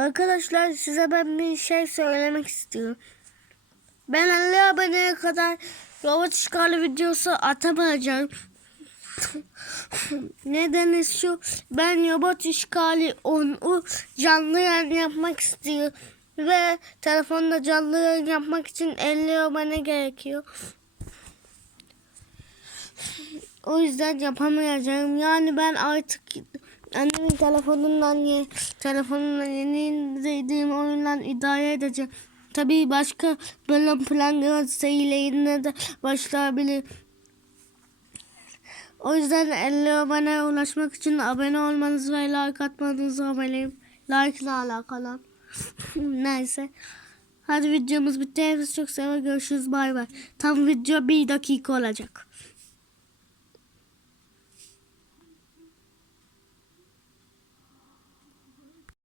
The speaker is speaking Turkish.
Arkadaşlar size ben bir şey söylemek istiyorum. Ben 50 aboneye kadar robot işgali videosu atamayacağım. Nedeni şu ben robot işgali onu canlı yayın yapmak istiyorum. Ve telefonda canlı yayın yapmak için 50 abone gerekiyor. O yüzden yapamayacağım. Yani ben artık annemin telefonundan ye, telefonundan yeni indirdiğim oyundan idare edeceğim. Tabii başka bölüm plan ile yine de başlayabilir. O yüzden 50 abone ulaşmak için abone olmanız ve like atmanızı önereyim. Like ile alakalı. Neyse. Hadi videomuz bitti. Hepinizi çok seviyorum. Görüşürüz. Bay bay. Tam video bir dakika olacak.